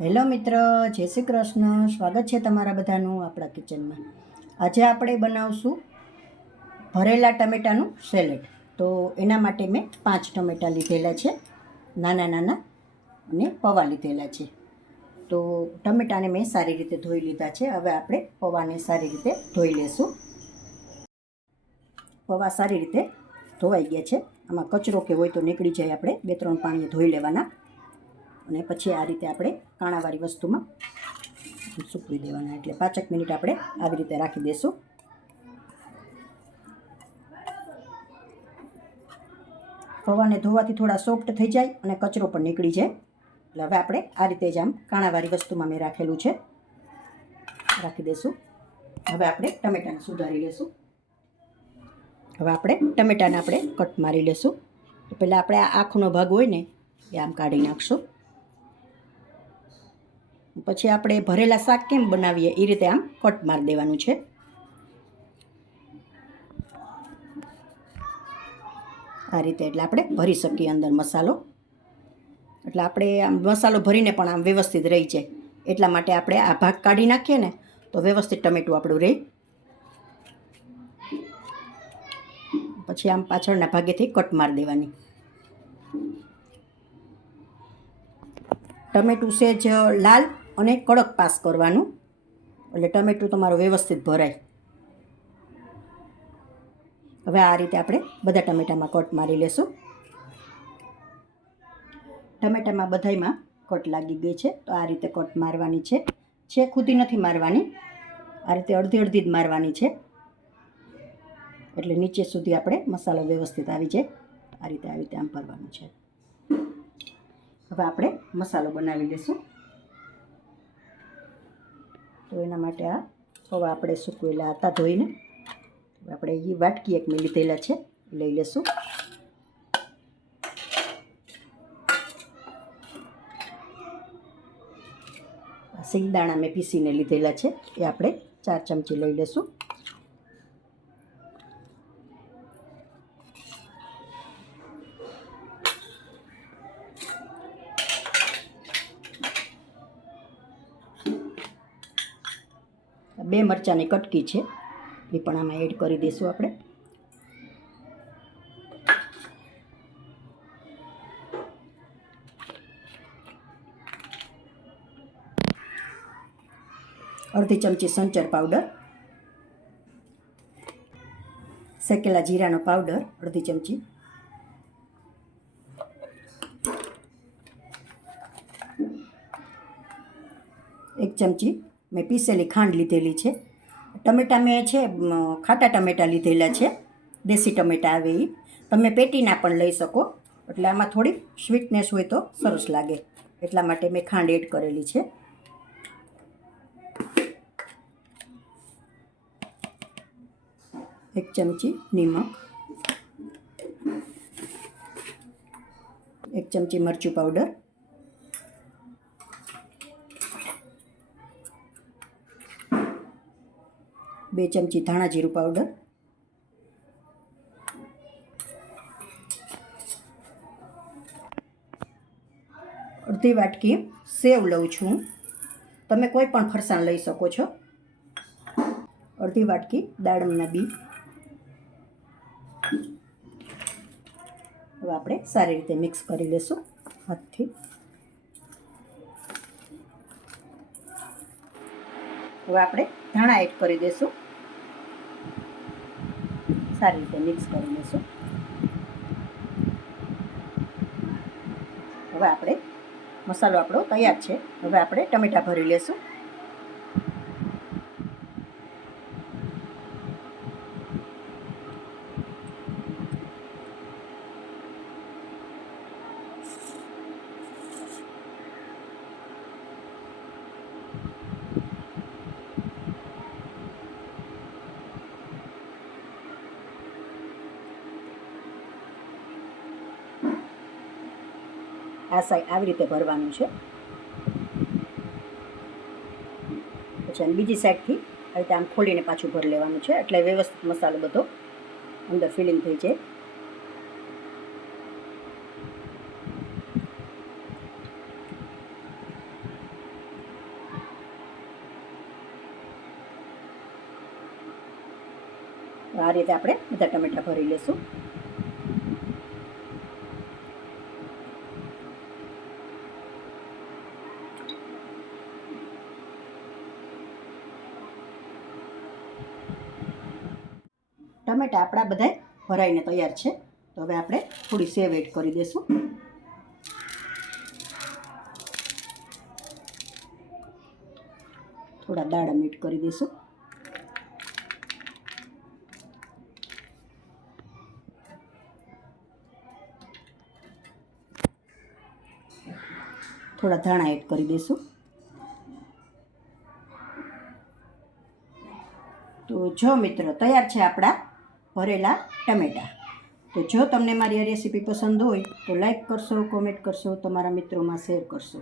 Hello મિત્ર, જય શ્રી કૃષ્ણ. સ્વાગત છે તમારા બધાનું આપણા કિચનમાં. આજે આપણે બનાવશું ભરેલા ટમેટાનું સેલેડ. તો એના માટે મેં 5 ટમેટા લીધેલા છે, નાના નાના, અને પૌવા લીધેલા છે. તો ટમેટાને મેં સારી રીતે ધોઈ લીધા છે. હવે આપણે પૌવાને સારી રીતે ધોઈ લેશું. પૌવા સારી રીતે ધોવાઈ ગયા છે. આમાં કચરો કે હોય તો નીકળી જાય. આપણે 2-3 પાણીએ ધોઈ લેવાના, અને પછી આ રીતે આપણે કાણાવાળી વસ્તુમાં સૂકવી દેવાના. એટલે 5 મિનિટ આપણે આવી રીતે રાખી દઈશું. પૌવાને ધોવાથી થોડા સોફ્ટ થઈ જાય અને કચરો પણ નીકળી જાય. એટલે હવે આપણે આ રીતે જ આમ કાણાવાળી વસ્તુમાં મેં રાખેલું છે, રાખી દઈશું. હવે આપણે ટમેટાને સુધારી લેશું. હવે આપણે ટમેટાને કટ મારી લેશું. તો પહેલાં આપણે આ આંખનો ભાગ હોય ને એ આમ કાઢી નાખશું. પછી આપણે ભરેલા શાક કેમ બનાવીએ એ રીતે આમ કટ મારી દેવાનું છે. આ રીતે એટલે આપણે ભરી શકીએ અંદર મસાલો. એટલે આપણે આમ મસાલો ભરીને પણ આમ વ્યવસ્થિત રહી જાય. એટલા માટે આપણે આ ભાગ કાઢી નાખીએ ને તો વ્યવસ્થિત ટમેટું આપણું રહે. પછી આમ પાછળના ભાગેથી કટ મારી દેવાની. ટમેટું સહેજ લાલ અને કડક પાસ કરવાનું, એટલે ટમેટું તમારું વ્યવસ્થિત ભરાય. હવે આ રીતે આપણે બધા ટમેટામાં કટ મારી લેશું. ટમેટામાં બધાયમાં કટ લાગી ગઈ છે, તો આ રીતે કટ મારવાની છે. છેક સુધી નથી મારવાની, આ રીતે અડધી અડધી જ મારવાની છે, એટલે નીચે સુધી આપણે મસાલો વ્યવસ્થિત આવી જાય. આ રીતે આમ ભરવાનું છે. હવે આપણે મસાલો બનાવી લઈશું. તો એના માટે આ પૌવા આપણે સૂકવેલા હતા ધોઈને. આપણે એ વાટકી એક મેં લીધેલા છે, લઈ લેશું. સિંગદાણા મેં પીસીને લીધેલા છે, એ આપણે 4 ચમચી લઈ લેશું. બે મરચાંની કટકી છે, એ પણ આમાં એડ કરી દઈશું આપણે. અડધી ચમચી સંચર પાવડર, શેકેલા જીરાનો પાવડર અડધી ચમચી, એક ચમચી મેં પીસેલી ખાંડ લીધેલી છે. ટમેટા મેં છે ખાટા ટમેટા લીધેલા છે, દેશી ટમેટા આવે એ. તમે પેટીના પણ લઈ શકો, એટલે આમાં થોડી સ્વીટનેસ હોય તો સરસ લાગે, એટલા માટે મેં ખાંડ એડ કરેલી છે. એક ચમચી નિમક, એક ચમચી મરચું પાવડર, બે ચમચી ધાણા જીરું પાવડર, અડધી વાટકી સેવ લઉં છું. તમે કોઈ પણ ફરસાણ લઈ શકો છો. અડધી વાટકી દાડમના બી. હવે આપણે સારી રીતે મિક્સ કરી લઈશું હાથથી. હવે આપણે ધાણા એડ કરી દઈશું. સારી રીતે મિક્સ કરી લઈશું. હવે આપણે મસાલો આપણો તૈયાર છે. હવે આપણે ટમેટાં ભરી લઈશું. આ સાઈડ આવી રીતે ભરવાનું છે. પછી આમ બીજી સાઈડથી આવી રીતે આમ ખોલીને પાછું ભરી લેવાનું છે, એટલે વ્યવસ્થિત મસાલો બધો અંદર ફિલિંગ થઈ જાય. તો આ રીતે આપણે બધા ટમેટાં ભરી લેશું. ટમેટાં આપણા બધા ભરાઈને તૈયાર છે. તો હવે આપણે થોડી સેવ એડ કરી દઈશું. થોડા દાણા એડ કરી દઈશું. થોડા ધાણા એડ કરી દઈશું. તો જો મિત્રો તૈયાર છે આપણા ભરેલા ટમેટાં. તો જો તમને મારી આ રેસીપી પસંદ હોય તો લાઈક કરશો, કોમેન્ટ કરશો, તમારા મિત્રોમાં શેર કરશો.